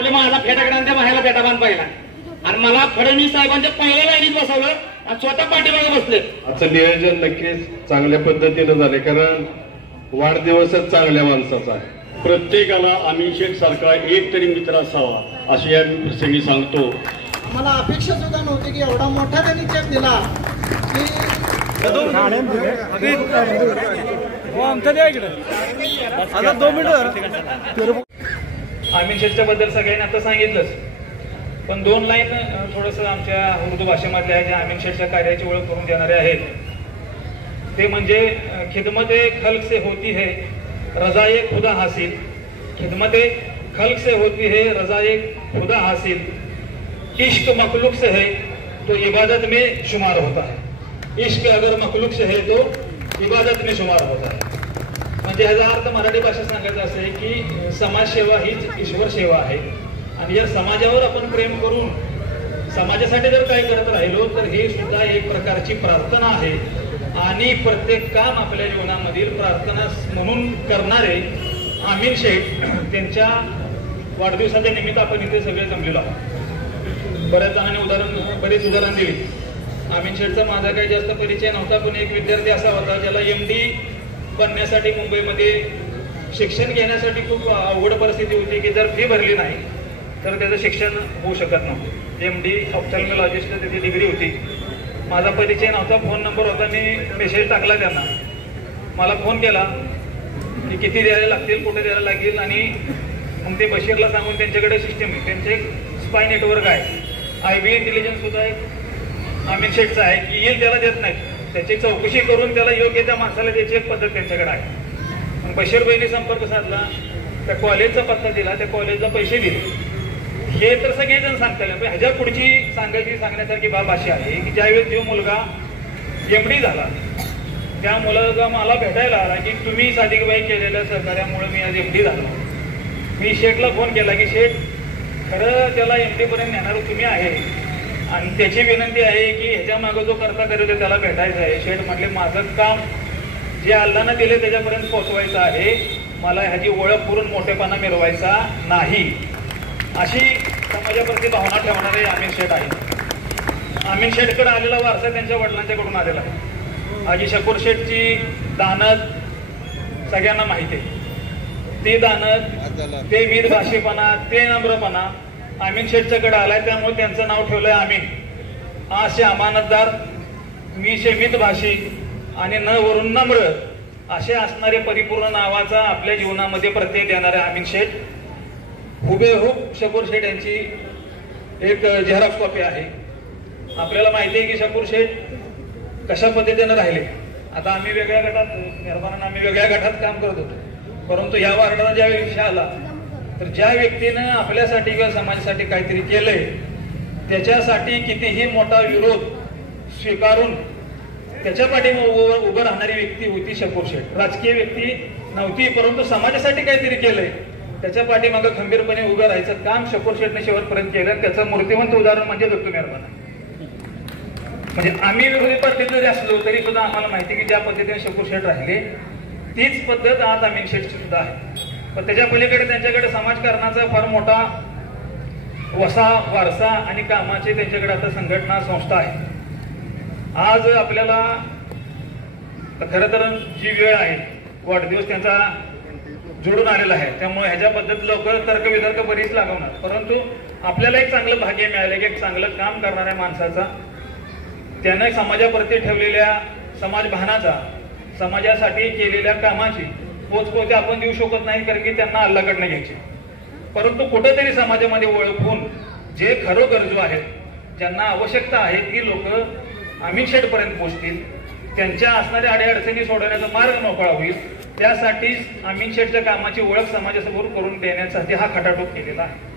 म्हटले माझा फेटाकडे त्या माहेला फेटाबांध पाहिला आणि मला फडणवीस साहेबांच्या पहिल्या लाईनीत बसवलं आणि स्वतः पाठीमागे बसले. आजचं नियोजन नक्कीच चांगल्या पद्धतीनं झाले, कारण वाढदिवसच चांगल्या माणसाचा आहे. प्रत्येकाला अमीन शेठ सारखा एक तरी मित्र असावा असे या प्रसंगी सांगतो. मला अपेक्षा सुद्धा नव्हती की एवढा मोठा त्यांनी चेक दिला की आता 2 मिनिटं. अमीन शेठच्या बद्दल सगळ्यांनी आता सांगितलंच, पण 2 लाईन थोडंसं आमच्या उर्दू भाषेमधल्या ज्या अमीन शेठच्या कार्याची ओळख करून देणारे आहेत ते म्हणजे खिदमत खल्क से होती है रजाए खुदा हासिल. खिदमत खल्क से होती है रजाए खुदा हासिल. इश्क मखलूक से है तो इबादत में शुमार होता है. इश्क अगर मखलूक से है तो इबादत में शुमार होता है. म्हणजे ह्याचा अर्थ मराठी भाषेत सांगायचा असे की समाजसेवा हीच ईश्वर सेवा आहे आणि या समाजावर आपण प्रेम करून समाजासाठी जर काही करत राहिलो तर हे सुद्धा एक प्रकारची प्रार्थना आहे आणि प्रत्येक काम आपल्या जीवनामधील प्रार्थना म्हणून करणारे अमीन शेठ त्यांच्या वाढदिवसाच्या निमित्त आपण इथे सगळे जमलेलो आहोत. बऱ्याच जणांनी बरेच उदाहरण दिली. अमीन शेठचा माझा काही जास्त परिचय नव्हता, पण एक विद्यार्थी असा होता ज्याला MD बनण्यासाठी मुंबईमध्ये शिक्षण घेण्यासाठी खूप अवघड परिस्थिती होती की जर फी भरली नाही तर त्याचं शिक्षण होऊ शकत नव्हतं. MD ऑप्थॅल्मॉलॉजिस्ट त्याची डिग्री होती. माझा परिचय नव्हता, फोन नंबर होता. मी मेसेज टाकला त्यांना, मला फोन केला की किती द्यायला लागतील, कुठे द्यायला लागेल आणि मग ते बशीरला सांगून त्यांच्याकडे सिस्टीम त्यांचे स्पाय नेटवर्क आहे. IB इंटेलिजन्स सुद्धा एक अमीन शेठचा आहे की येईल त्याला देत नाहीत, त्याची चौकशी करून त्याला योग्य त्या माणसाला द्यायची एक पद्धत त्यांच्याकडे आहे. मग बशीर बहिणी संपर्क साधला, त्या कॉलेजचा पत्ता दिला, त्या कॉलेजला पैसे दिले. हे तर सगळेजण सांगतात. ह्याच्या पुढची सांगण्यासारखी बाब अशी आहे की ज्यावेळेस जो मुलगा MD झाला त्या मुलाला मला भेटायला आला की तुम्ही सादिकबाई केलेल्या सहकार्यामुळे मी आज MD झालो. मी शेठला फोन केला की शेठ खरं त्याला MD पर्यंत नेणारं तुम्ही आहे आणि त्याची विनंती आहे की ह्याच्या मागं जो करता करतो त्याला भेटायचं आहे. शेठ म्हटले माझं काम जे अल्लानं दिले त्याच्यापर्यंत पोहोचवायचं आहे, मला ह्याची ओळख करून मोठेपणा मिळवायचा नाही, अशी समाजाप्रती भावना ठेवणारे अमीन शेठ आहे. अमीन शेठकडे आलेला वारसा त्यांच्या वडिलांच्याकडून आलेला आहे. आजी शकूर शेठची दानत सगळ्यांना माहिती आहे. ती दानत, ते वीरभाषीपणा, ते नम्रपणा अमीन शेठच्याकडे आलाय. त्यामुळे त्यांचं नाव ठेवलंय अमीन. असे अमानतदार, मी शेमित भाषी आणि न वरून नम्र असे असणारे परिपूर्ण नावाचा आपल्या जीवनामध्ये प्रत्यय देणारे अमीन शेठ हुबेहूब शकूर शेठ यांची एक झेरॉक्स कॉपी आहे. आपल्याला माहिती आहे की शकूर शेठ कशा पद्धतीने राहिले. आता आम्ही वेगळ्या गटात, मेहरबानानं आम्ही वेगळ्या गटात काम करत होतो, परंतु या वार्डाला ज्या विषय आला तर ज्या व्यक्तीनं आपल्यासाठी किंवा समाजासाठी काहीतरी केलंय त्याच्यासाठी कितीही मोठा विरोध स्वीकारून त्याच्या पाठीमागे उभं राहणारी व्यक्ती होती शकूर शेठ. राजकीय व्यक्ती नव्हती, परंतु समाजासाठी काहीतरी केलंय त्याच्या पाठीमागं खंबीरपणे उभं राहायचं काम शकूर शेठने शेवटपर्यंत केलं. त्याचं मूर्तिवंत उदाहरण म्हणजे दत्तू मेहरबान. म्हणजे आम्ही विरोधी पार्टीत जरी असलो तरी सुद्धा आम्हाला माहिती की ज्या पद्धतीने शकूर शेठ राहिले तीच पद्धत आज अमीन शेठची सुद्धा आहे. पण त्याच्या पलीकडे त्यांच्याकडे समाजकारणाचा फार मोठा वसा, वारसा आणि कामाची त्यांच्याकडे आता संघटना, संस्था आहे. आज आपल्याला खरं तर जी वेळ आहे, वाढदिवस त्यांचा जोडून आलेला आहे, त्यामुळे ह्याच्या पद्धत लवकर तर्कवितर्क बरीच लागवणार, परंतु आपल्याला एक चांगलं भाग्य मिळालं की एक चांगलं काम करणाऱ्या माणसाचा, त्यानं समाजाप्रती ठेवलेल्या समाजभानाचा, समाजासाठी केलेल्या कामाची पोचपोच आपण देऊ शकत नाही कारण की त्यांना अल्लाकडनं घ्यायची, परंतु कुठेतरी समाजामध्ये ओळखून जे खरं गरजू आहेत, ज्यांना आवश्यकता आहे ती लोक अमीन शेठपर्यंत पोहोचतील, त्यांच्या असणाऱ्या अडीअडचणी सोडवण्याचा मार्ग मोकळा होईल, त्यासाठीच अमीन शेठच्या कामाची ओळख समाजासमोर करून देण्यासाठी हा खटाटोप केलेला आहे.